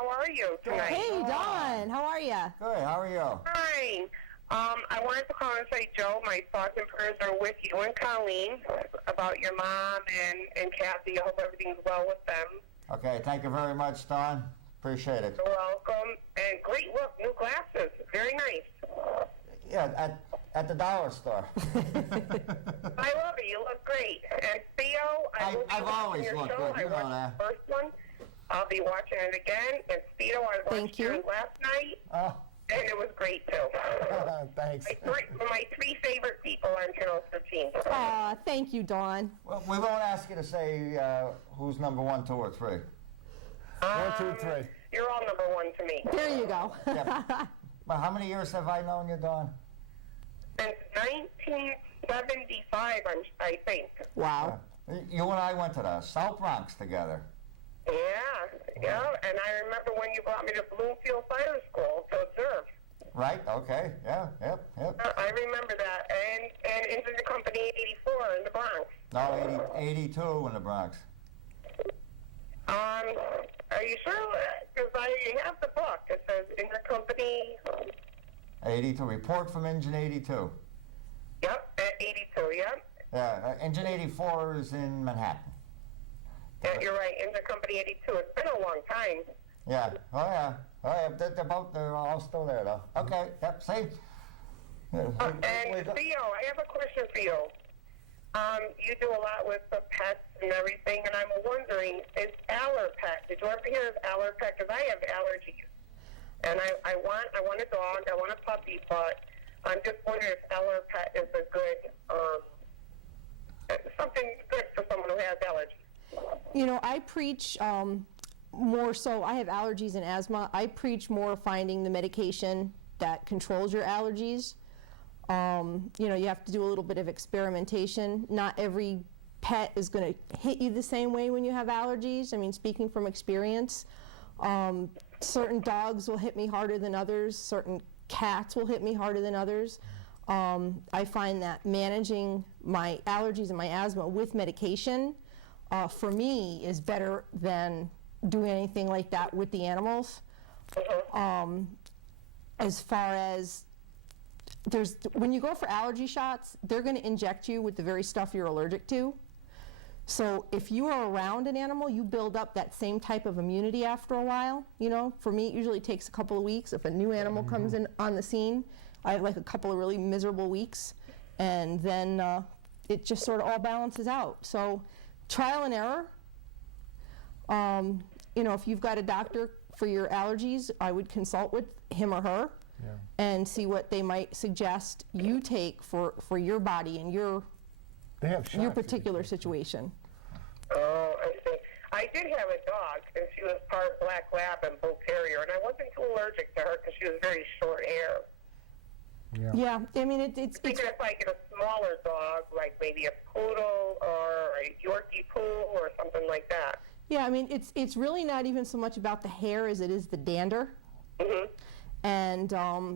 How are you tonight? Hey, Dawn. How are you? Good. How are you? Fine. I wanted to call and say, Joe, my thoughts and prayers are with you and Colleen about your mom and Kathy. I hope everything's well with them. Okay. Thank you very much, Don. Appreciate it. You're welcome. And great look, new glasses. Very nice. Yeah, at the dollar store. I love it. You look great. And Theo, I've always your looked show. good. You know that. The first one. I'll be watching it again. And Speedo, I watched yours last night. Oh. And it was great, too. Thanks. My three favorite people on Channel 13. Thank you, Dawn. Well, we won't ask you to say who's number 1, 2, or 3. 1, 2, 3. You're all number 1 to me. There you go. Yeah. Well, how many years have I known you, Dawn? Since 1975, I think. Wow. You and I went to the South Bronx together. Yeah. And I remember when you brought me to Bloomfield Fire School to observe. Right? Okay. Yeah. Yep. I remember that. And into the company 84 in the Bronx. No, 82 in the Bronx. Are you sure? Because I have the book. It says Intercompany. 82. Report from Engine 82. Yep, at 82, yep. Yeah, Engine 84 is in Manhattan. Yeah, you're right, Intercompany 82. It's been a long time. Yeah. Oh, yeah. They're all still there, though. Okay. Yep. See? And Theo, I have a question for you. You do a lot with the pets and everything, and I'm wondering, is Allerpet, did you ever hear of Allerpet? Because I have allergies. And I want a dog, I want a puppy, but I'm just wondering if Allerpet is a good, something good for someone who has allergies. You know, I preach more so, I have allergies and asthma. I preach more finding the medication that controls your allergies. You know, you have to do a little bit of experimentation. Not every pet is going to hit you the same way when you have allergies. I mean, speaking from experience, certain dogs will hit me harder than others. Certain cats will hit me harder than others. I find that managing my allergies and my asthma with medication, for me, is better than doing anything like that with the animals. As far as when you go for allergy shots, they're going to inject you with the very stuff you're allergic to. So if you are around an animal, you build up that same type of immunity after a while. You know, for me, it usually takes a couple of weeks. If a new animal comes in on the scene, I have like a couple of really miserable weeks, and then it just sort of all balances out. So trial and error. You know, if you've got a doctor for your allergies, I would consult with him or her. Yeah. And see what they might suggest you take for your body and your particular situation. Oh, I see. I did have a dog, and she was part black lab and bull terrier, and I wasn't too allergic to her because she was very short hair. Yeah, I mean, it's thinking if I get a smaller dog, like maybe a poodle or a Yorkie poo or something like that. Yeah, I mean, it's really not even so much about the hair as it is the dander. Mm-hmm. And,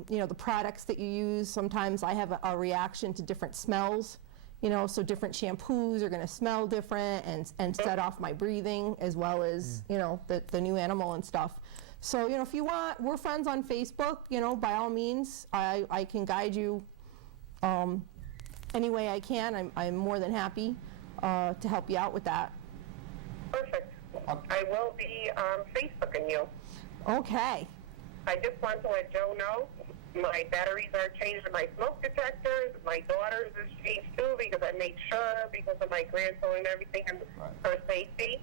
you know, the products that you use, sometimes I have a reaction to different smells, you know, so different shampoos are going to smell different and set off my breathing as well as, you know, the new animal and stuff. So, you know, if you want, we're friends on Facebook, you know, by all means, I can guide you any way I can. I'm more than happy to help you out with that. Perfect. I will be Facebooking you. Okay. I just want to let Joe know my batteries are changed in my smoke detectors. My daughter's is changed too because I made sure because of my grandson and everything and her safety.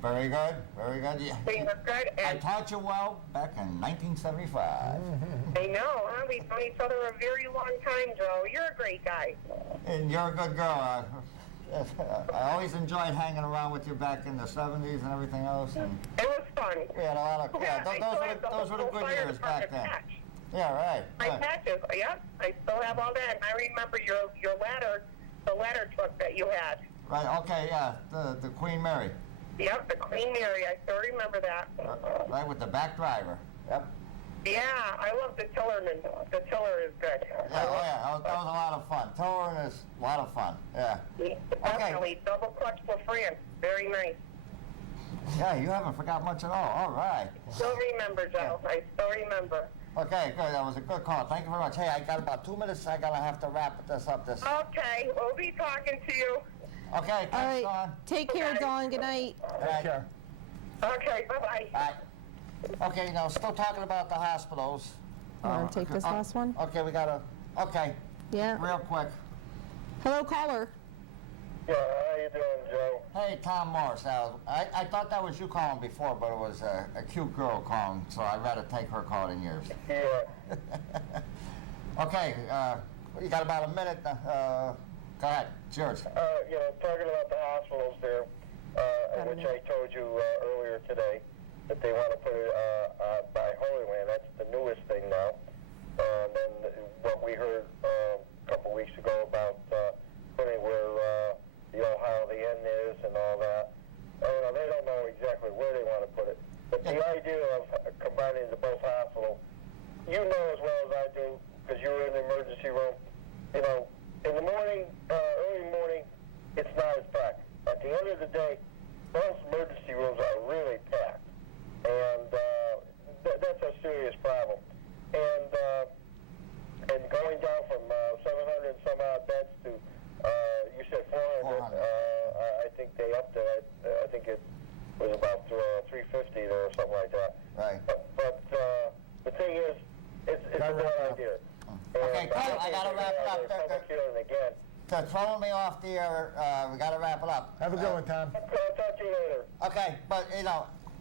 Very good. Very good. Yeah. Things are good. I taught you well back in 1975. I know, huh? We've known each other a very long time, Joe. You're a great guy. And you're a good girl. I always enjoyed hanging around with you back in the 70s and everything else. And it was fun. We had a lot of, those were the good years back then. Patch. Yeah, right. My patches, yep. I still have all that. And I remember your ladder, the ladder truck that you had. Right, okay, yeah, the Queen Mary. Yep, the Queen Mary. I still remember that. Right, with the back driver. Yep. Yeah, I love the Tillerman. The Tiller is good. Yeah, that was a lot of fun. Tillering is a lot of fun, yeah. Definitely. Okay. Double clutch for France. Very nice. Yeah, you haven't forgot much at all. All right. Still remember, Joe. I still remember. Okay, good. That was a good call. Thank you very much. Hey, I got about 2 minutes. I gotta have to wrap this up. Okay, we'll be talking to you. Okay, All thanks, right. Dawn. Take care, Okay. Dawn. Good night. Take care. Okay, bye-bye. Bye. Okay, now still talking about the hospitals. You want to take this last one? Okay, we gotta. Okay, Yeah. real quick. Hello, caller. Yeah, how you doing, Joe? Hey, Tom Morris. I thought that was you calling before, but it was a cute girl calling, so I'd rather take her call than yours. Yeah. Okay, you got about a minute. Go ahead, it's yours. Talking about the hospitals there, which I told you earlier today, that they want to put it by Holy Land. That's the newest thing now. And then what we heard a couple weeks ago about putting where the Ohio the Inn is and all that. They don't know exactly where they want to put it. But the idea of combining the both hospitals, you know as well as I do, because you were in the emergency room, in the morning, early morning, it's not as packed. At the end of the day, those emergency rooms are really packed. And that's a serious problem. And going down from 700 and some odd beds to, you said 400, I think they upped it. I think it was about 350 there or something like that. Right. But the thing is, it's a bad idea. Okay, Tom, I gotta wrap it up. Public hearing again. They're throwing me off the air. We gotta wrap it up. Have a good one, Tom. I'll talk to you later. Okay, but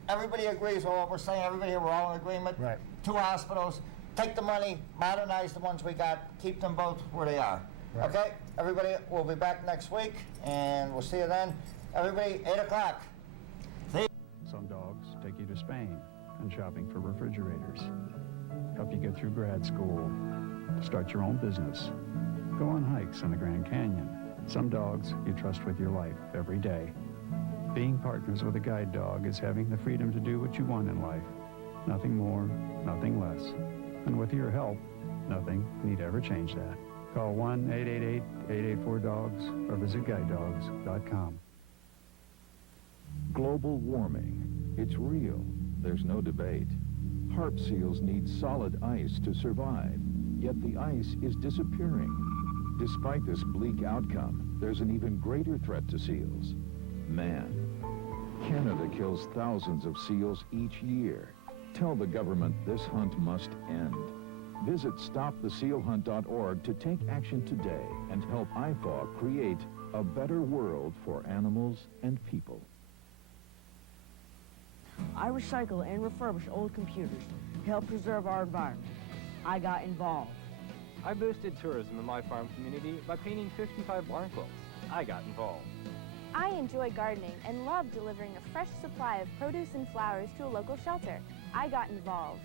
everybody agrees with what we're saying. Everybody here, we're all in agreement. Right. 2 hospitals. Take the money, modernize the ones we got, keep them both where they are. Right. Okay, everybody, we'll be back next week, and we'll see you then. Everybody, 8 o'clock. See? Some dogs take you to Spain and shopping for refrigerators, help you get through grad school, start your own business, go on hikes in the Grand Canyon. Some dogs you trust with your life every day. Being partners with a guide dog is having the freedom to do what you want in life. Nothing more, nothing less. And with your help, nothing need ever change that. Call 1-888-884-DOGS or visit guidedogs.com. Global warming. It's real. There's no debate. Harp seals need solid ice to survive, yet the ice is disappearing. Despite this bleak outcome, there's an even greater threat to seals: man. Canada kills thousands of seals each year. Tell the government this hunt must end. Visit stopthesealhunt.org to take action today and help IFAW create a better world for animals and people. I recycle and refurbish old computers to help preserve our environment. I got involved. I boosted tourism in my farm community by painting 55 barn quilts. I got involved. I enjoy gardening and love delivering a fresh supply of produce and flowers to a local shelter. I got involved.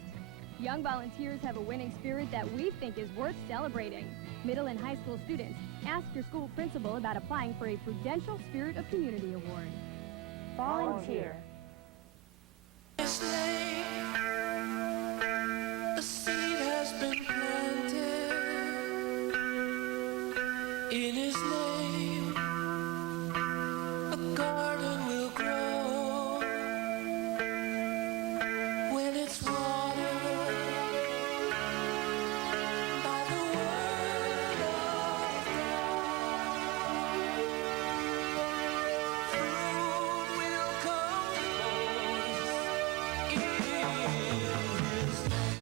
Young volunteers have a winning spirit that we think is worth celebrating. Middle and high school students, ask your school principal about applying for a Prudential Spirit of Community Award. Volunteer. Volunteer.